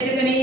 you're gonna